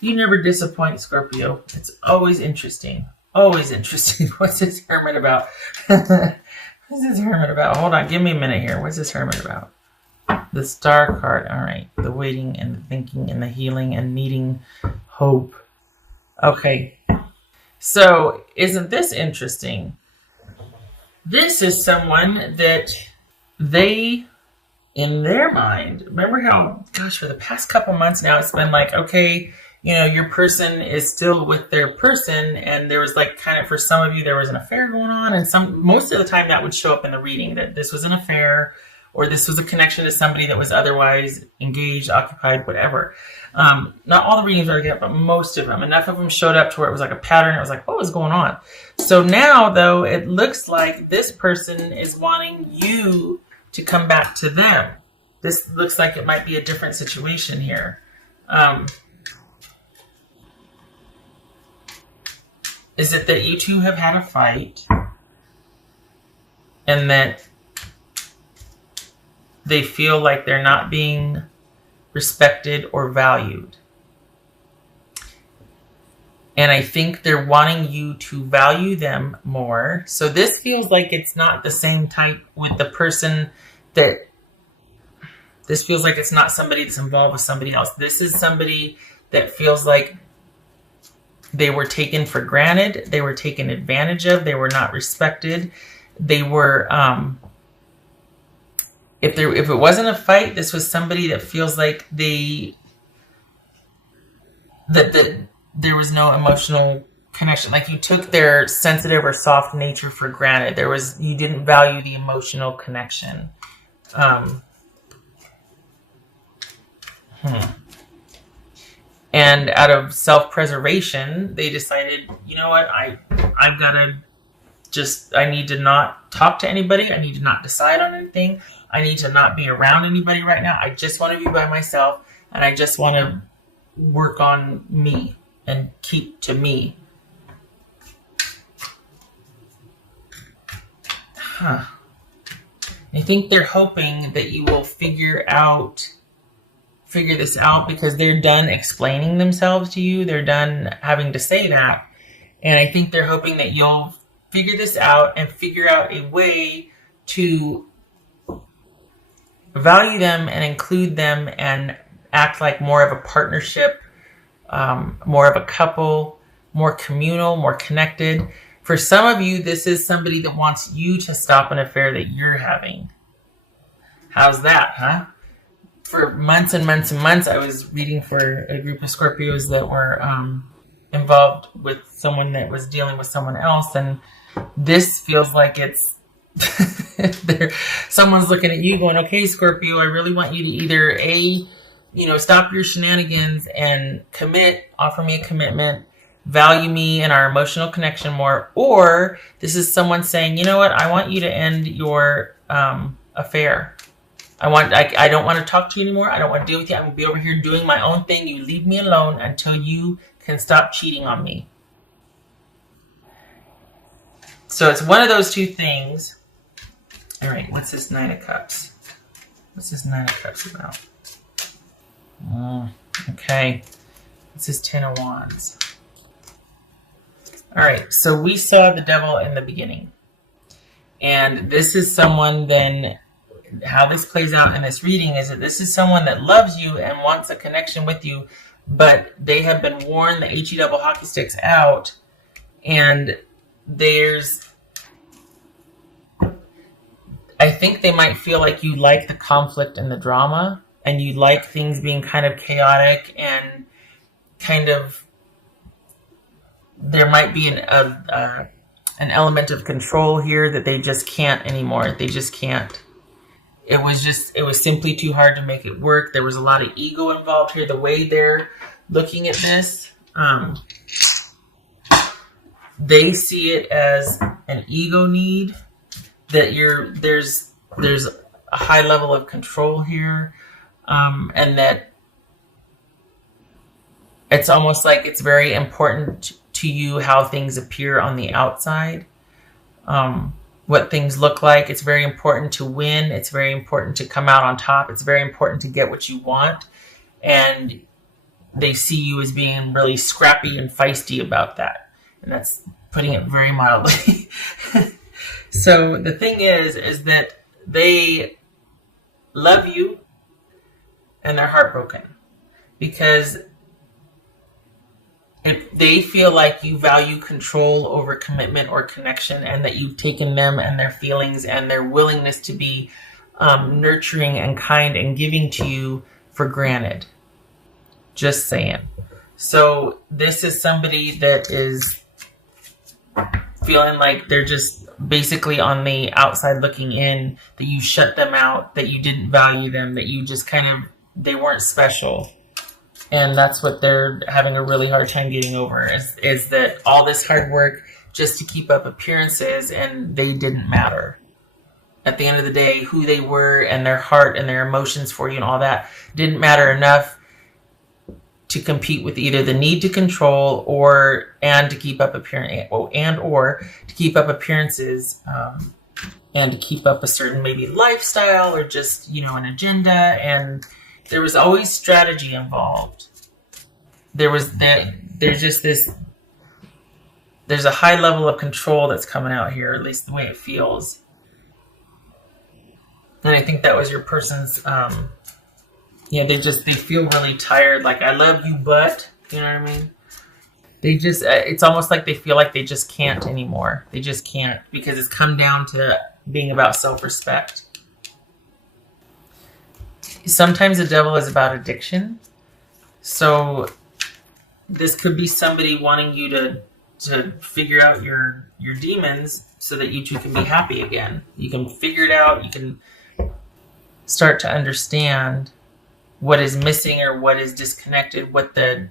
You never disappoint, Scorpio. It's always interesting. Always interesting. What's this Hermit about? What's this Hermit about? Hold on, give me a minute here. What's this Hermit about? The Star card. All right. The waiting and the thinking and the healing and needing hope. Okay. So, isn't this interesting? This is someone that they, in their mind, remember how, gosh, for the past couple months now, it's been like, okay, you know, your person is still with their person, and there was like kind of, for some of you, there was an affair going on, and most of the time that would show up in the reading, that this was an affair, or this was a connection to somebody that was otherwise engaged, occupied, whatever. Not all the readings are like that, but most of them. Enough of them showed up to where it was like a pattern. It was like, what was going on? So now, though, it looks like this person is wanting you to come back to them. This looks like it might be a different situation here. Is it that you two have had a fight and that they feel like they're not being respected or valued? And I think they're wanting you to value them more. So this feels like it's not the same type with the person that... This feels like it's not somebody that's involved with somebody else. This is somebody that feels like they were taken for granted. They were taken advantage of. They were not respected. They were... If it wasn't a fight, this was somebody that feels like that there was no emotional connection. Like you took their sensitive or soft nature for granted. You didn't value the emotional connection. And out of self-preservation, they decided, you know what, I need to not talk to anybody. I need to not decide on anything. I need to not be around anybody right now. I just want to be by myself, and I just want to work on me and keep to me. I think they're hoping that you will figure this out because they're done explaining themselves to you. They're done having to say that. And I think they're hoping that you'll figure this out and figure out a way to value them and include them and act like more of a partnership, more of a couple, more communal, more connected. For some of you, this is somebody that wants you to stop an affair that you're having. How's that, huh? For months and months and months, I was reading for a group of Scorpios that were involved with someone that was dealing with someone else, and this feels like it's someone's looking at you going, okay, Scorpio, I really want you to either stop your shenanigans and offer me a commitment, value me and our emotional connection more, or this is someone saying, you know what, I want you to end your affair. I don't want to talk to you anymore. I don't want to deal with you. I'm going to be over here doing my own thing. You leave me alone until you can stop cheating on me. So it's one of those two things. All right, what's this Nine of Cups? What's this Nine of Cups about? Okay. What's this Ten of Wands? All right, so we saw the Devil in the beginning. And this is someone then... How this plays out in this reading is that this is someone that loves you and wants a connection with you, but they have been worn the HE double hockey sticks out, and I think they might feel like you like the conflict and the drama, and you like things being kind of chaotic and kind of, there might be an element of control here that they just can't anymore. They just can't. It was simply too hard to make it work. There was a lot of ego involved here. The way they're looking at this, they see it as an ego need, that there's a high level of control here, and that it's almost like it's very important to you how things appear on the outside. What things look like. It's very important to win. It's very important to come out on top. It's very important to get what you want. And they see you as being really scrappy and feisty about that. And that's putting it very mildly. So the thing is that they love you and they're heartbroken because if they feel like you value control over commitment or connection, and that you've taken them and their feelings and their willingness to be nurturing and kind and giving to you for granted. Just saying. So this is somebody that is feeling like they're just basically on the outside looking in, that you shut them out, that you didn't value them, that you just kind of, they weren't special. And that's what they're having a really hard time getting over, is that all this hard work just to keep up appearances, and they didn't matter. At the end of the day, who they were and their heart and their emotions for you and all that didn't matter enough to compete with either the need to control and to keep up appearances, and to keep up a certain maybe lifestyle or just, an agenda. And there was always strategy involved. There's a high level of control that's coming out here, at least the way it feels. And I think that was your person's, they feel really tired. Like, I love you, but, you know what I mean? They just, it's almost like they feel like they just can't anymore. They just can't, because it's come down to being about self-respect. Sometimes the devil is about addiction. So this could be somebody wanting you to figure out your demons so that you two can be happy again. You can figure it out. You can start to understand what is missing or what is disconnected, and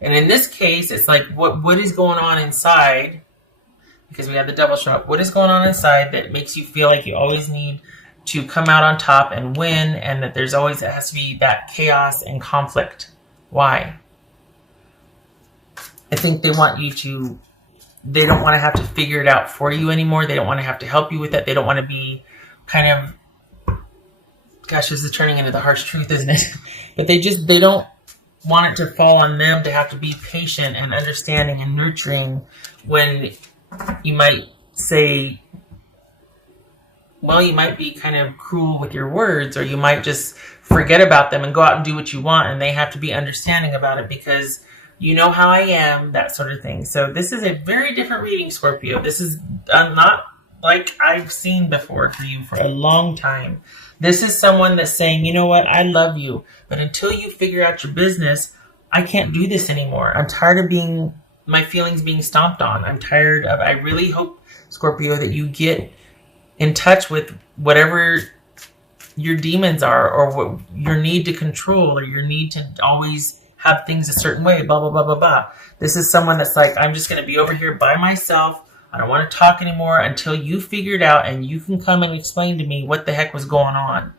in this case, it's like what is going on inside, because we have the devil show up. What is going on inside that makes you feel like you always need to come out on top and win, and that it has to be that chaos and conflict? Why? I think they don't want to have to figure it out for you anymore. They don't want to have to help you with it. They don't want to be kind of, gosh, this is turning into the harsh truth, isn't it? But they don't want it to fall on them to have to be patient and understanding and nurturing when you might say, well, you might be kind of cruel with your words, or you might just forget about them and go out and do what you want, and they have to be understanding about it because you know how I am, that sort of thing. So this is a very different reading, Scorpio. This is not like I've seen before for you for a long time. This is someone that's saying, you know what, I love you, but until you figure out your business, I can't do this anymore. I'm tired of my feelings being stomped on. I really hope, Scorpio, that you get in touch with whatever your demons are, or what your need to control, or your need to always have things a certain way, blah, blah, blah, blah, blah. This is someone that's like, I'm just going to be over here by myself. I don't want to talk anymore until you figure it out and you can come and explain to me what the heck was going on.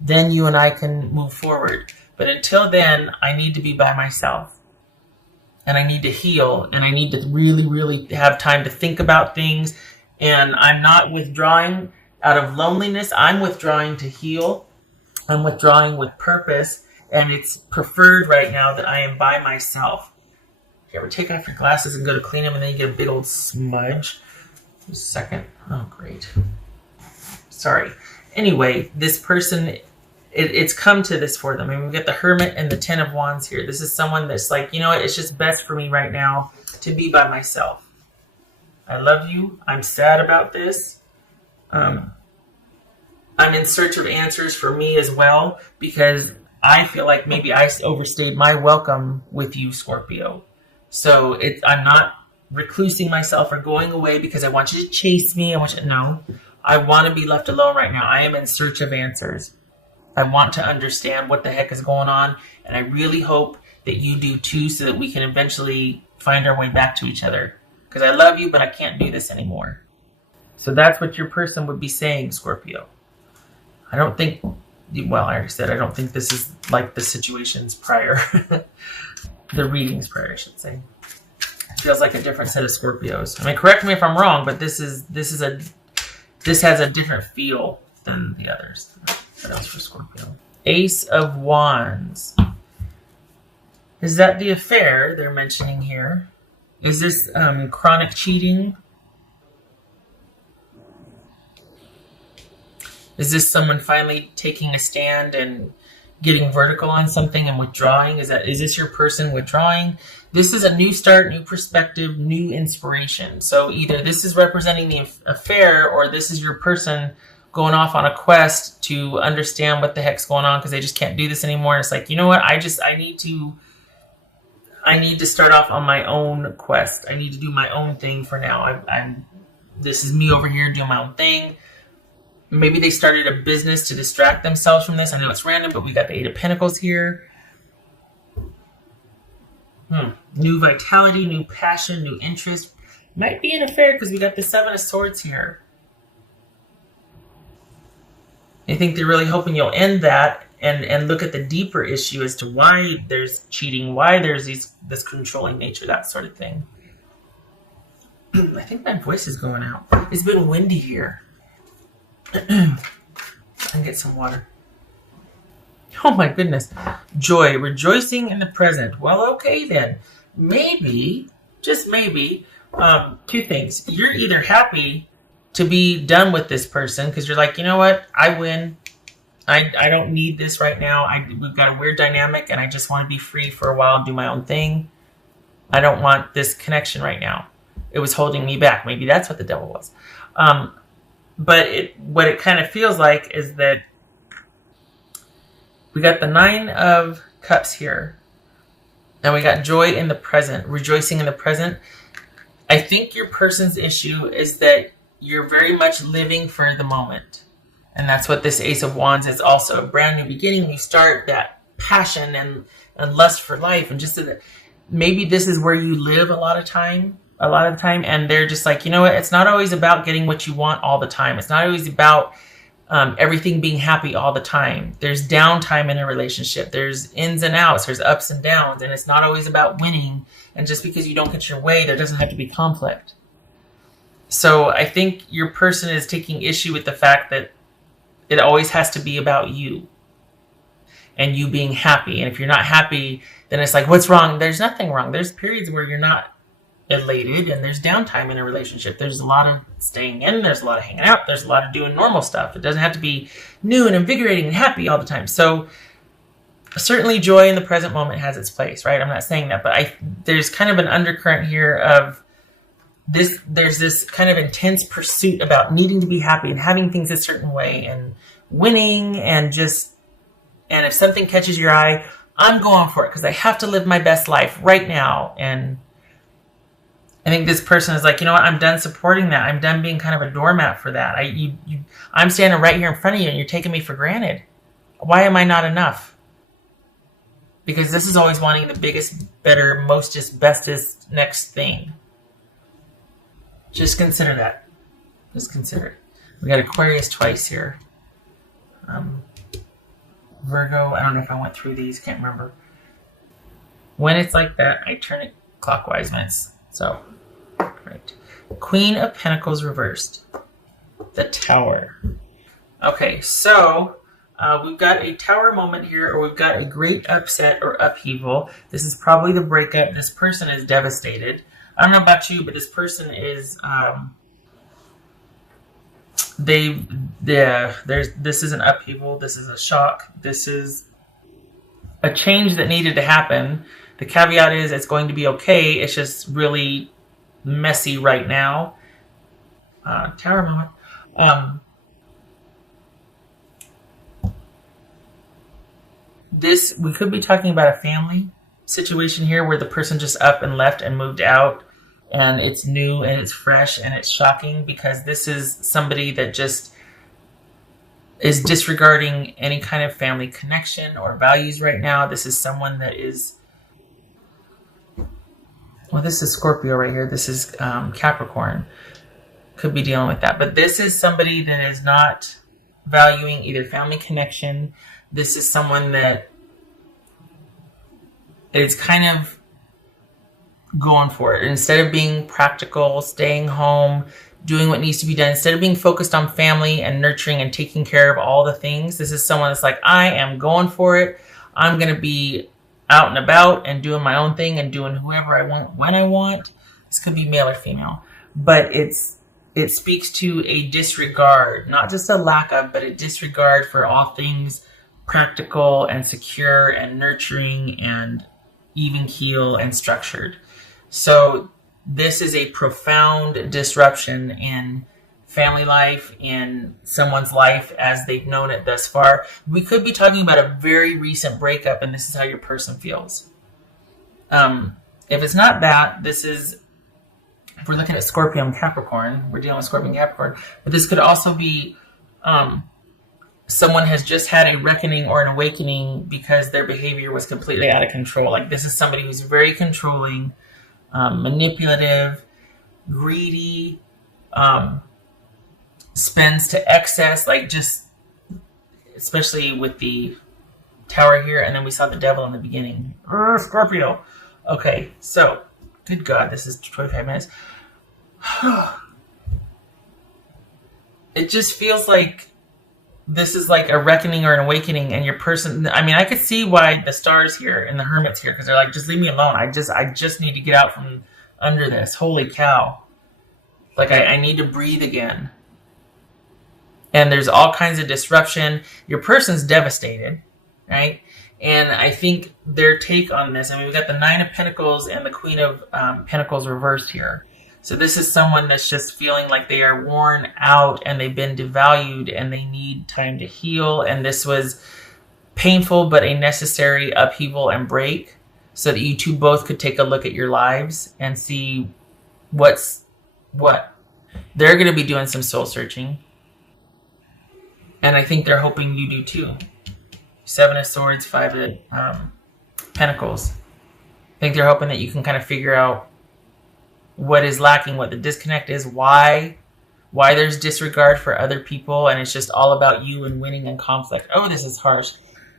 Then you and I can move forward. But until then, I need to be by myself. And I need to heal. And I need to really, really have time to think about things. And I'm not withdrawing out of loneliness. I'm withdrawing to heal. I'm withdrawing with purpose. And it's preferred right now that I am by myself. You ever take off your glasses and go to clean them and then you get a big old smudge? Just a second. Oh, great. Sorry. Anyway, this person, it's come to this for them. I mean, we've got the Hermit and the Ten of Wands here. This is someone that's like, you know what? It's just best for me right now to be by myself. I love you. I'm sad about this. I'm in search of answers for me as well, because I feel like maybe I overstayed my welcome with you, Scorpio. So I'm not reclusing myself or going away because I want you to chase me. No, I want to be left alone right now. I am in search of answers. I want to understand what the heck is going on. And I really hope that you do too, so that we can eventually find our way back to each other. Because I love you, but I can't do this anymore. So that's what your person would be saying, Scorpio. I don't think, well, I already said, I don't think this is like the situations prior. The readings prior, I should say. It feels like a different set of Scorpios. I mean, correct me if I'm wrong, but this has a different feel than the others. What else for Scorpio? Ace of Wands. Is that the affair they're mentioning here? Is this chronic cheating? Is this someone finally taking a stand and getting vertical on something and withdrawing? Is this your person withdrawing? This is a new start, new perspective, new inspiration. So either this is representing the affair, or this is your person going off on a quest to understand what the heck's going on because they just can't do this anymore. And it's like, you know what? I need to start off on my own quest. I need to do my own thing for now. This is me over here doing my own thing. Maybe they started a business to distract themselves from this. I know it's random, but we got the Eight of Pentacles here. New vitality, new passion, new interest. Might be an affair because we got the Seven of Swords here. I think they're really hoping you'll end that and look at the deeper issue as to why there's cheating, why there's this controlling nature, that sort of thing. I think my voice is going out. It's been windy here. And get some water. Oh my goodness. Joy, rejoicing in the present. Well, okay then. Maybe, just maybe, two things. You're either happy to be done with this person because you're like, you know what? I win. I don't need this right now. We've got a weird dynamic and I just want to be free for a while and do my own thing. I don't want this connection right now. It was holding me back. Maybe that's what the devil was. But what it kind of feels like is that we got the Nine of Cups here. And we got joy in the present, rejoicing in the present. I think your person's issue is that you're very much living for the moment. And that's what this Ace of Wands is also. A brand new beginning. You start that passion and lust for life. And just so that maybe this is where you live a lot of the time. And they're just like, you know what? It's not always about getting what you want all the time. It's not always about everything being happy all the time. There's downtime in a relationship. There's ins and outs. There's ups and downs. And it's not always about winning. And just because you don't get your way, there doesn't have to be conflict. So I think your person is taking issue with the fact that it always has to be about you and you being happy. And if you're not happy, then it's like, what's wrong? There's nothing wrong. There's periods where you're not elated and there's downtime in a relationship. There's a lot of staying in. There's a lot of hanging out. There's a lot of doing normal stuff. It doesn't have to be new and invigorating and happy all the time. So certainly joy in the present moment has its place, right? I'm not saying that, but there's kind of an undercurrent here of this. There's this kind of intense pursuit about needing to be happy and having things a certain way and winning and if something catches your eye, I'm going for it because I have to live my best life right now. And I think this person is like, you know what? I'm done supporting that. I'm done being kind of a doormat for that. I'm standing right here in front of you and you're taking me for granted. Why am I not enough? Because this is always wanting the biggest, better, mostest, bestest, next thing. Just consider that. Just consider it. We got Aquarius twice here. Virgo, I don't know if I went through these. Can't remember. When it's like that, I turn it clockwise when it's so. Right. Queen of Pentacles reversed. The Tower. Okay, so we've got a tower moment here, or we've got a great upset or upheaval. This is probably the breakup. This person is devastated. I don't know about you, but this person is this is an upheaval. This is a shock. This is a change that needed to happen. The caveat is it's going to be okay. It's just really messy right now. Tower moment. We could be talking about a family situation here where the person just up and left and moved out, and it's new and it's fresh and it's shocking because this is somebody that just is disregarding any kind of family connection or values right now. This is someone that is, well, this is Scorpio right here. This is Capricorn. Could be dealing with that. But this is somebody that is not valuing either family connection. This is someone that is kind of going for it. Instead of being practical, staying home, doing what needs to be done, instead of being focused on family and nurturing and taking care of all the things, this is someone that's like, I am going for it. I'm going to be out and about and doing my own thing and doing whoever I want when I want. This could be male or female, but it speaks to a disregard, not just a lack of, but a disregard for all things practical and secure and nurturing and even keel and structured. So this is a profound disruption in family life, in someone's life as they've known it thus far. We could be talking about a very recent breakup, and this is how your person feels. If it's not that, this is, if we're looking at Scorpio and Capricorn, we're dealing with Scorpio and Capricorn, but this could also be someone has just had a reckoning or an awakening because their behavior was completely out of control. Like, this is somebody who's very controlling, manipulative, greedy, spends to excess, like, just, especially with the Tower here, and then we saw the Devil in the beginning. Scorpio. Okay, so, good God, this is 25 minutes. It just feels like this is like a reckoning or an awakening, and your person, I mean, I could see why the Stars here and the Hermits here, because they're like, just leave me alone. I just need to get out from under this. Holy cow. Like, I need to breathe again. And there's all kinds of disruption. Your person's devastated, right? And I think their take on this, I mean, we've got the Nine of Pentacles and the Queen of Pentacles reversed here. So this is someone that's just feeling like they are worn out and they've been devalued and they need time to heal. And this was painful, but a necessary upheaval and break so that you two both could take a look at your lives and see what's what. They're going to be doing some soul searching. And I think they're hoping you do too. Seven of Swords, Five of Pentacles. I think they're hoping that you can kind of figure out what is lacking, what the disconnect is, why there's disregard for other people, and it's just all about you and winning and conflict. Oh, this is harsh.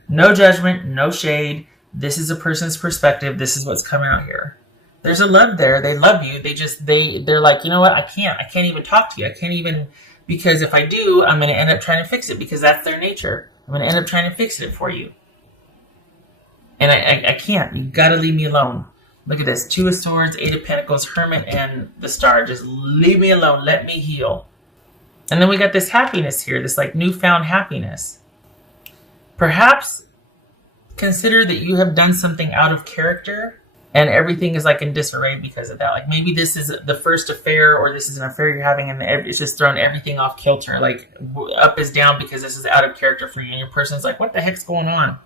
No judgment, no shade. This is a person's perspective. This is what's coming out here. There's a love there. They love you. They're like, you know what? I can't even talk to you. I can't even, because if I do, I'm going to end up trying to fix it, because that's their nature. I'm going to end up trying to fix it for you. And I can't. You got to leave me alone. Look at this. Two of Swords, Eight of Pentacles, Hermit, and the Star. Just leave me alone. Let me heal. And then we got this happiness here, this like newfound happiness. Perhaps consider that you have done something out of character and everything is like in disarray because of that. Like, maybe this is the first affair, or this is an affair you're having and it's just thrown everything off kilter. Like, up is down because this is out of character for you. And your person's like, what the heck's going on?